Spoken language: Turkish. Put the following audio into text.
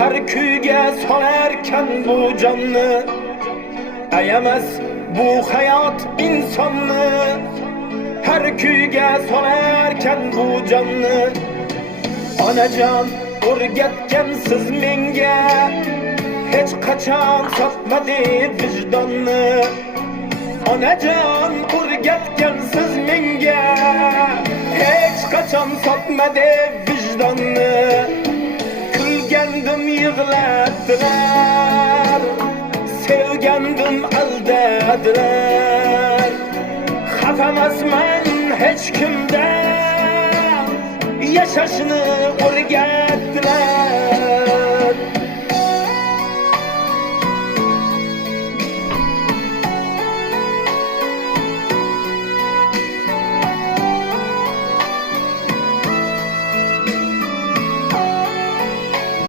Her kuyga solarken bu canlı, ayamas bu hayat insonni. Her kuyga solarken bu canlı, onajon o'rgatgansiz menga, hech qachon sotmadi vijdonni. Onajon o'rgatgansiz menga, hech qachon sotmadi vijdonni. Kulgandim yig'ladilar, sevgandim aldadilar. Xafamasman hech kimdan, yashashni o'rgatdilar.